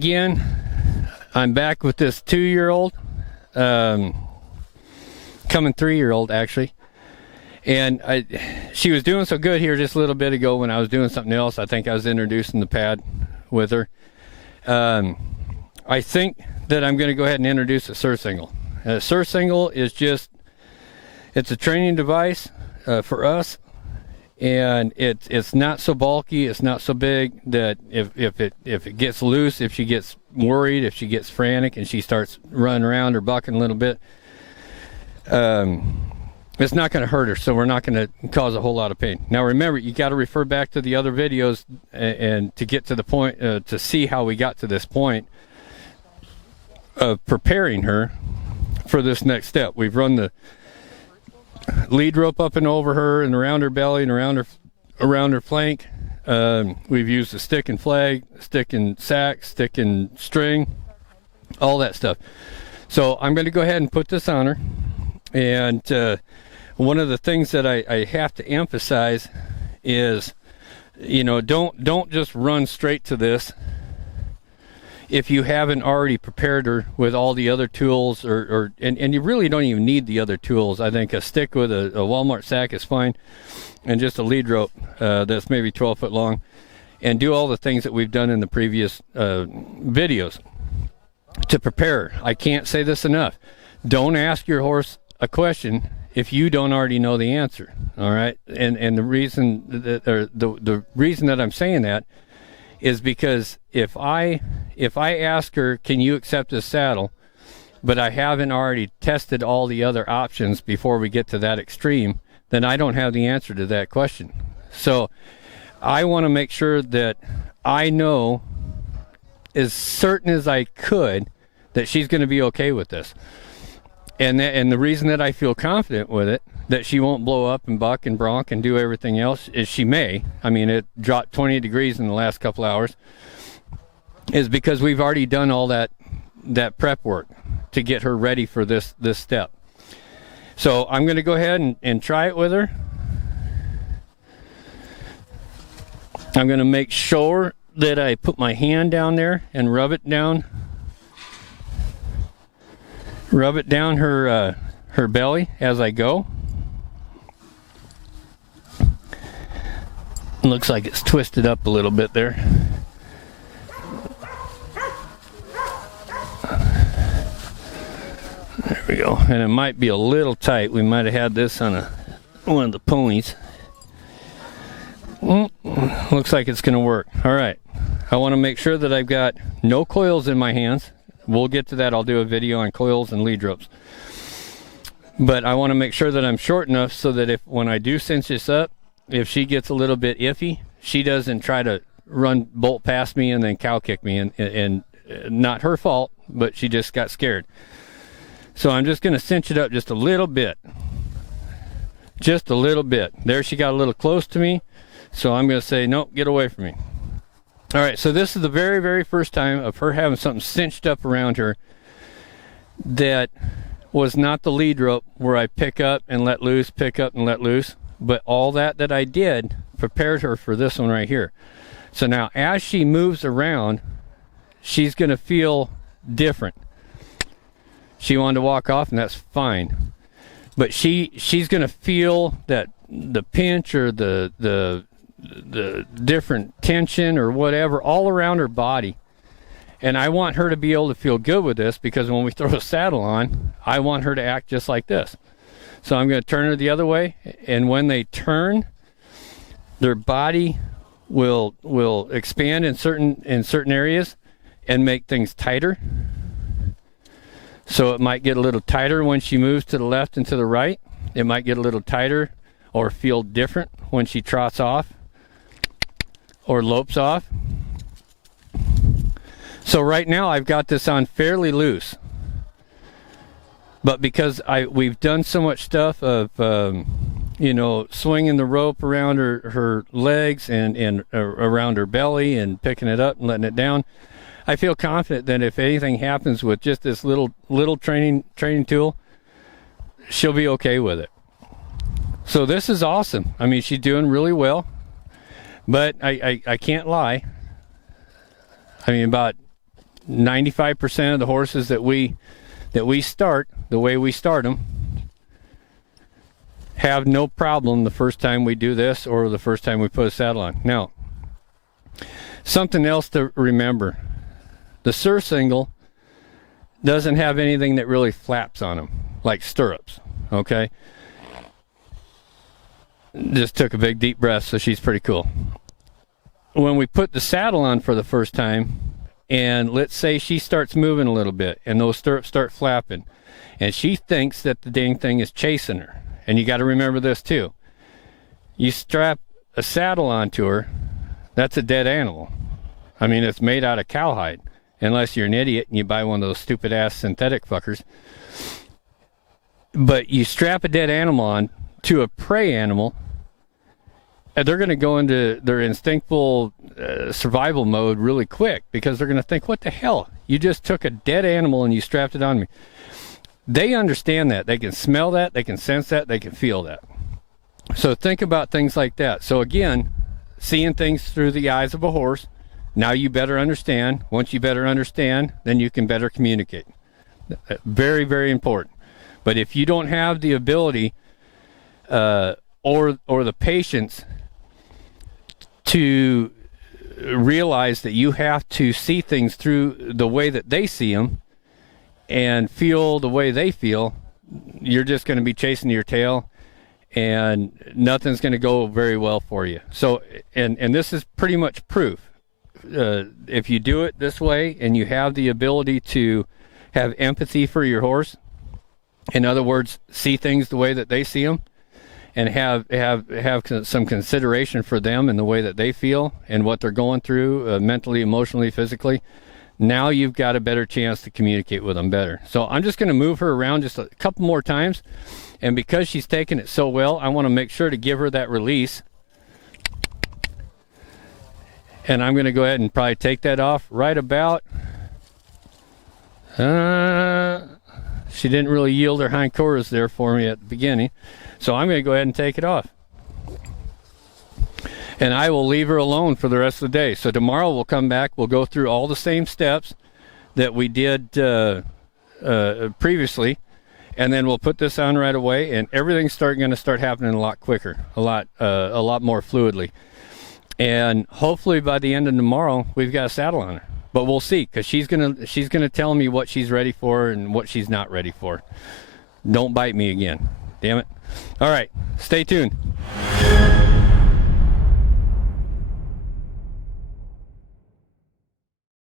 again, I'm back with this 2-year-old, coming 3-year-old actually. And she was doing so good here just a little bit ago when I was doing something else. I think I was introducing the pad with her. I think that I'm going to go ahead and introduce a surcingle. A surcingle is just, it's a training device for us. And it's not so bulky, it's not so big that if it gets loose, if she gets worried, if she gets frantic and she starts running around or bucking a little bit, it's not going to hurt her, so we're not going to cause a whole lot of pain. Now remember, you got to refer back to the other videos and to get to the point, to see how we got to this point of preparing her for this next step. We've run the lead rope up and over her and around her belly and around her flank. We've used a stick and flag, stick and sack, stick and string, all that stuff. So I'm going to go ahead and put this on her. And one of the things that I have to emphasize is, you know, don't just run straight to this if you haven't already prepared her with all the other tools, and you really don't even need the other tools. I think a stick with a Walmart sack is fine, and just a lead rope that's maybe 12 foot long, and do all the things that we've done in the previous videos to prepare. I can't say this enough. Don't ask your horse a question if you don't already know the answer. All right, and the reason the reason that I'm saying that is because if I ask her, can you accept this saddle, but I haven't already tested all the other options before we get to that extreme, then I don't have the answer to that question. So I want to make sure that I know as certain as I could that she's going to be okay with this. And the reason that I feel confident with it, that she won't blow up and buck and bronc and do everything else, is she may. I mean, it dropped 20 degrees in the last couple hours, is because we've already done all that prep work to get her ready for this step. So I'm going to go ahead and try it with her. I'm going to make sure that I put my hand down there and rub it down her belly as I go. Looks like it's twisted up a little bit there. There we go. And it might be a little tight. We might have had this on one of the ponies. Looks like it's going to work. All right. I want to make sure that I've got no coils in my hands. We'll get to that. I'll do a video on coils and lead ropes. But I want to make sure that I'm short enough so that when I do cinch this up, if she gets a little bit iffy, she doesn't try to bolt past me and then cow kick me, and not her fault, but she just got scared. So I'm just going to cinch it up just a little bit. Just a little bit. There, she got a little close to me, so I'm going to say, nope, get away from me. All right, so this is the very, very first time of her having something cinched up around her that was not the lead rope where I pick up and let loose, pick up and let loose. But all that I did prepared her for this one right here. So now as she moves around, she's going to feel different. She wanted to walk off, and that's fine. But she's going to feel that the pinch or the different tension or whatever all around her body. And I want her to be able to feel good with this, because when we throw a saddle on, I want her to act just like this. So I'm going to turn her the other way, and when they turn, their body will expand in certain areas and make things tighter. So it might get a little tighter when she moves to the left and to the right. It might get a little tighter or feel different when she trots off or lopes off. So right now I've got this on fairly loose. But because we've done so much stuff of, you know, swinging the rope around her legs and around her belly and picking it up and letting it down, I feel confident that if anything happens with just this little training tool, she'll be okay with it. So this is awesome. I mean, she's doing really well. But I can't lie. I mean, about 95% of the horses that we start, the way we start them, have no problem the first time we do this or the first time we put a saddle on. Now, something else to remember, the surcingle doesn't have anything that really flaps on them, like stirrups, okay? Just took a big deep breath, so she's pretty cool. When we put the saddle on for the first time, and let's say she starts moving a little bit, and those stirrups start flapping, and she thinks that the dang thing is chasing her. And you got to remember this too. You strap a saddle onto her, that's a dead animal. I mean, it's made out of cowhide, unless you're an idiot and you buy one of those stupid ass synthetic fuckers. But you strap a dead animal on to a prey animal, and they're going to go into their instinctual survival mode really quick, because they're going to think, what the hell? You just took a dead animal and you strapped it on me. They understand that. They can smell that. They can sense that. They can feel that. So think about things like that. So again, seeing things through the eyes of a horse. Now you better understand. Once you better understand, then you can better communicate. Very, very important. But if you don't have the ability or the patience to realize that you have to see things through the way that they see them and feel the way they feel, you're just going to be chasing your tail, and nothing's going to go very well for you. So, and this is pretty much proof. If you do it this way and you have the ability to have empathy for your horse, in other words, see things the way that they see them, and have some consideration for them and the way that they feel and what they're going through mentally, emotionally, physically, now you've got a better chance to communicate with them better. So I'm just going to move her around just a couple more times, and because she's taking it so well, I want to make sure to give her that release. And I'm going to go ahead and probably take that off right about. She didn't really yield her hindquarters there for me at the beginning, so I'm going to go ahead and take it off. And I will leave her alone for the rest of the day. So tomorrow we'll come back. We'll go through all the same steps that we did previously, and then we'll put this on right away, and everything's going to start happening a lot quicker, a lot more fluidly. And hopefully by the end of tomorrow, we've got a saddle on her. But we'll see, because she's gonna tell me what she's ready for and what she's not ready for. Don't bite me again. Damn it. All right, stay tuned.